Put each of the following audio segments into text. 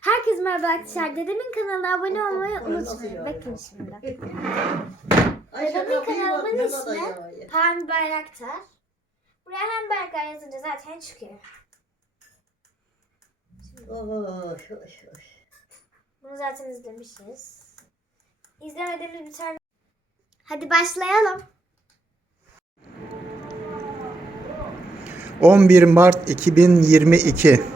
Herkese merhaba arkadaşlar. Dedemin kanalına abone olmayı unutmayın. Bakın şimdi. Dedemin kanalımın ismi Pami Bayraktar. Buraya hem Bayraktar yazınca zaten çıkıyor. Bunu zaten izlemişiz. İzlemediğimiz bir tane... Hadi başlayalım. 11 Mart 2022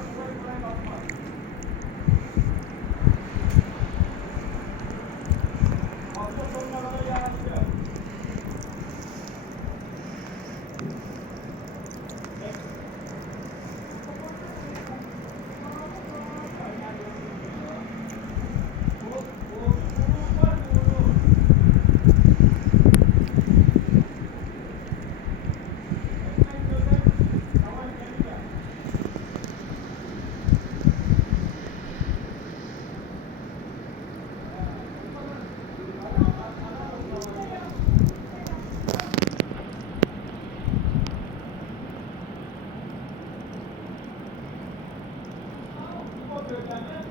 Thank you.